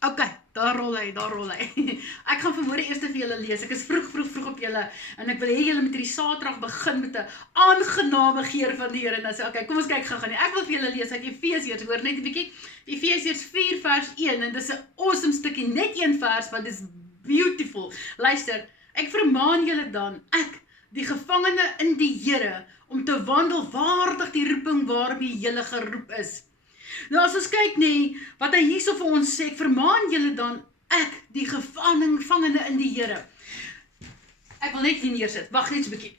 Ok, daar rol hy. Ek gaan vanmôre eers vir julle lees. Ek is vroeg op julle en ek wil hê julle moet hierdie Saterdag begin met 'n aangename geur van die Here. En dan sê okay, kom ons kyk gou-gou nie. Ek wil vir julle lees uit Efesiërs, hoor net 'n bietjie. Efesiërs 4 vers 1 en dis 'n awesome stukkie, net een vers, want dis beautiful. Luister, ek vermaan julle dan, ek, die gevangene in die Here, om te wandel waardig die roeping waarmee julle geroep is. Nou as ons kyk nie, wat hy hierso vir ons sê, ek vermaan julle dan, ek, die gevangene in die Here. Ek wil net hier neersit, wag net so 'n bietjie.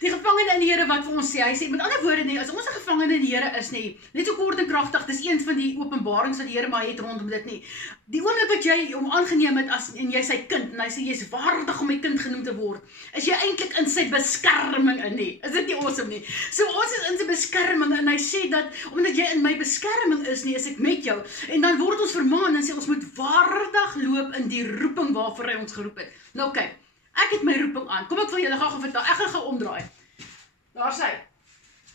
Die gevangene in die Here wat vir ons sê, hy sê, met ander woorde nie, as ons 'n gevangene in die Here is nie, net so kort en kragtig, dis een van die openbarings wat die Here maar het rondom dit nie. Die oomblik wat jy hom aangeneem het en jy sy kind, en hy sê, jy is waardig om my kind genoem te word, is jy eintlik in sy beskerming in nie. Is dit nie awesome nie? So ons is in sy beskerming, en hy sê dat, omdat jy in my beskerming is nie, is ek met jou, en dan word ons vermaan, en sê, ons moet waardig loop in die roeping waarvoor hy ons geroep het. Nou kyk, ek het my roeping aan. Kom ek wil julle gou vertel. Ek gaan gou omdraai. Daar sê.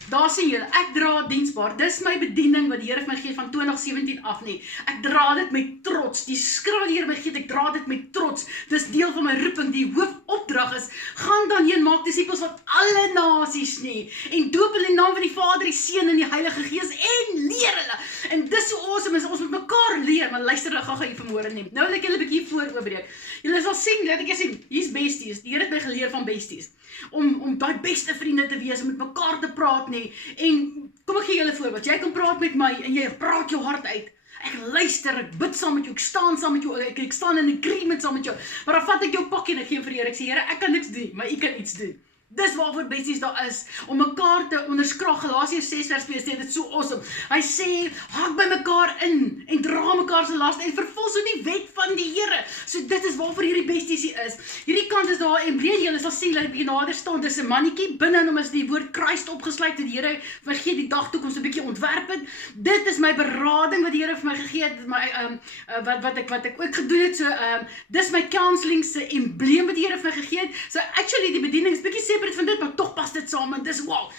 Daar sien julle, ek dra diensbaar. Dis my bediening wat die Here vir my gee van 2017 af nie. Ek dra dit met trots. Die skrif wat die Here my gee, ek dra dit met trots. Dis deel van my roeping. Die hoofopdrag is, gaan dan heen, maak disippels van alle nasies nie. En doop hulle in die naam van die Vader, die Seun en die Heilige Gees en leer hulle. En dis so awesome is, ons moet mekaar leer. Maar luister, ek gaan hier vanmôre neem. Nou wil ek julle 'n bietjie vooroopbreek. Julle sal sien, laat ek eers sien, hier's besties. Die Here het my geleer van besties. Om daai beste vriende te wees, om met mekaar te praat nie. En kom ek gee julle voorbeeld. Jy kan praat met my en jy praat jou hart uit. Ek luister, ek bid saam met jou, ek staan saam met jou, ek staan in agreement saam met jou. Maar dan vat ek jou pakkie en ek gee hom vir die Here. Ek sê, Here, ek kan niks doen, maar U kan iets doen. Dis waarvoor besties daar is, om mekaar te onderskraag. Galasiërs 6 vers 2 sê dit so awesome. Hy sê, hak by mekaar in en dra mekaar se laste en vervul so die wet van die Here. So dit is waarvoor hierdie besties hier is. Hierdie kant is daar en breed julle sal sien dat hy bietjie nader staan. Dis 'n mannetjie, binne in hom is die woord Christ opgesluit. Die Here vergeet die dag toe kom so 'n bietjie ontwerp het. Dit is my berading wat die Here vir my gegee het, my wat ek ook gedoen het. So dis my counseling se embleem wat die Here vir my gegee het. So actually die bediening is bietjie van dit, maar tog pas dit saam, en dis wow.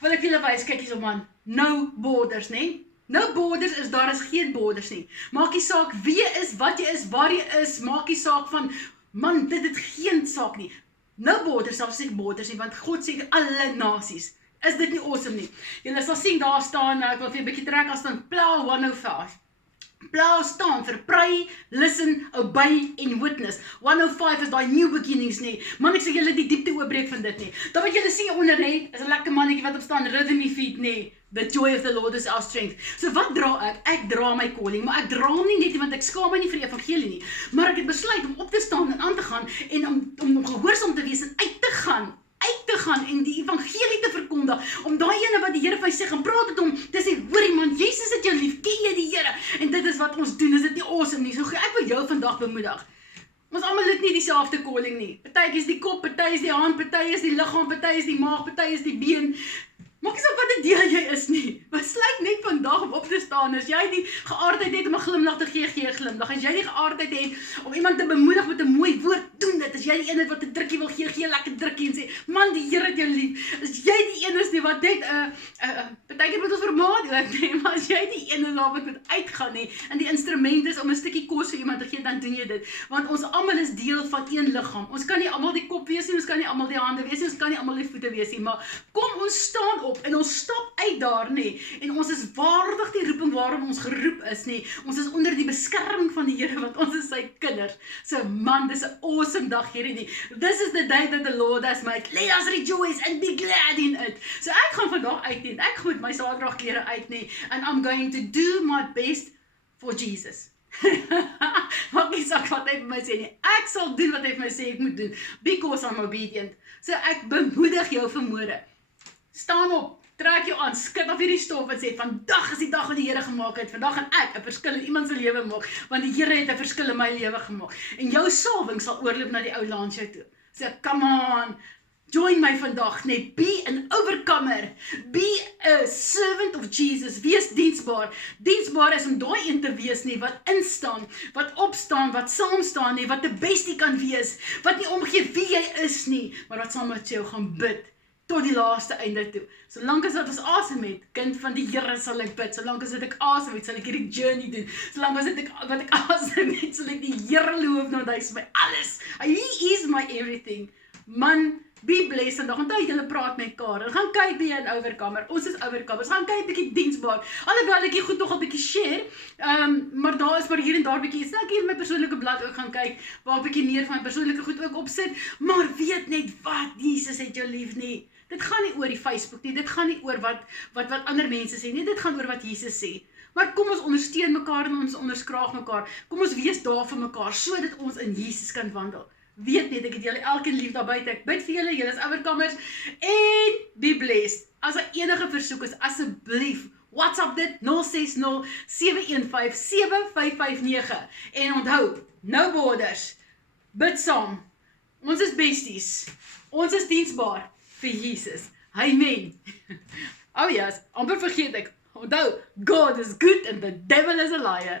Wil ek julle wys, kyk hierso man, no borders, nee? No borders is, daar is geen borders nie. Maak nie saak wie jy is, wat jy is, waar jy is, maak nie saak van, man, dit het geen saak nie. No borders, sal sê borders nie, want God sê alle nasies. Is dit nie awesome nie? Julle sal sien, daar staan, ek wil vir 'n bietjie trek, daar staan Plow 105. Plow staan vir pray, listen, obey en witness. 105 is daai new beginnings nie. Man, ek sê julle die diepte oopbreek van dit nie. Dan wat julle sien onder nie, is 'n lekker mannetjie wat op staan, rhythm my feet nie. The joy of the Lord is our strength. So wat dra ek? Ek dra my calling, maar ek dra hom nie net want ek skaam my nie vir die evangelie nie, maar ek het besluit om op te staan en aan te gaan en om gehoorsaam te wees en uit te gaan en die evangelie te verkondig, om daai ene wat die Here vir my sê, gaan praat met hom, te sê, hoorie man, Jesus het jou lief, ken jy die Here? En dit is wat ons doen, is dit nie awesome nie? So ek wil jou vandag bemoedig. Ons almal het nie dieselfde calling nie. Party is die kop, party is die hand, party is die liggaam, party is die maag, party is die been. Maak nie saak wat 'n deel jy is nie. Besluit net vandag om op te staan. As jy die geaardheid het om 'n glimlag te gee, gee 'n glimlag. As jy die geaardheid het om iemand te bemoedig met 'n mooi woord, doen dit. As jy die een is wat 'n drukkie wil gee, gee 'n lekker drukkie en sê, man, die Here het jou lief. As jy die een is nie wat net partykeer moet ons vermaak ook nie, maar as jy die een is wat moet uitgaan nie, en die instrument is om 'n stukkie kos vir iemand te gee, dan doen jy dit. Want ons almal is deel van een liggaam. Ons kan nie almal die kop wees nie, ons kan nie almal die hande wees nie, ons kan nie almal die voete wees nie, maar kom ons staan op en ons stap uit daar nie, en ons is waardig die roeping waarom ons geroep is nie, ons is onder die beskerming van die Here, want ons is sy kinders. So man, dis 'n awesome dag hierdie. This is the day that the Lord has made. Let us rejoice and be glad in it. So ek gaan vandag uit nie, ek gaan met my Saterdagklere uit nie, and I'm going to do my best for Jesus. Maak nie saak wat hy vir my sê nie, ek sal doen wat hy vir my sê ek moet doen, because I'm obedient. So ek bemoedig jou vanmôre, staan op, trek jou aan, skud af hierdie stof en sê, vandag is die dag wat die Here gemaak het, vandag gaan ek 'n verskil in iemand se lewe maak, want die Here het 'n verskil in my lewe gemaak, en jou salwing sal oorloop na die ou landshow toe. So come on, join my vandag, net be an overcomer, be a servant of Jesus, wees diensbaar. Diensbaar is om daai een te wees nie, wat instaan, wat opstaan, wat saam staan nie, wat die bestie kan wees, wat nie omgee wie jy is nie, maar wat saam met jou gaan bid tot die laaste einde toe. Solank as wat ons asem het, kind van die Here sal ek bid. Solank as ek asem het, sal ek hierdie journey doen. Solank as wat ek asem het, sal ek die Here loof, want hy is my alles. He is my everything. Man, be blessed vandag. Onthou julle praat met mekaar. En gaan kyk by 'n ouerkamer. Ons is ouerkamers. Gaan kyk bietjie diensbaar. Alhoewel ek hier goed nog 'n bietjie share, maar daar is maar hier en daar bietjie. Ek hier in my persoonlike blad ook gaan kyk waar 'n bietjie meer van my persoonlike goed ook op sit. Maar weet net wat, Jesus het jou lief nie. Dit gaan nie oor die Facebook nie. Dit gaan nie oor wat ander mense sê nie. Dit gaan oor wat Jesus sê. Maar kom ons ondersteun mekaar en ons onderskraag mekaar. Kom ons wees daar vir mekaar sodat ons in Jesus kan wandel. Weet net, ek het julle elkeen lief daar buite. Ek bid vir julle, julle is ouerkamers en be blessed. As daar enige versoek is, asseblief WhatsApp dit 060 715 7559 en onthou, no borders. Bid saam. Ons is besties. Ons is diensbaar vir Jesus. Amen. Oh yes, amper vergeet ek. Onthou, God is good and the devil is a liar.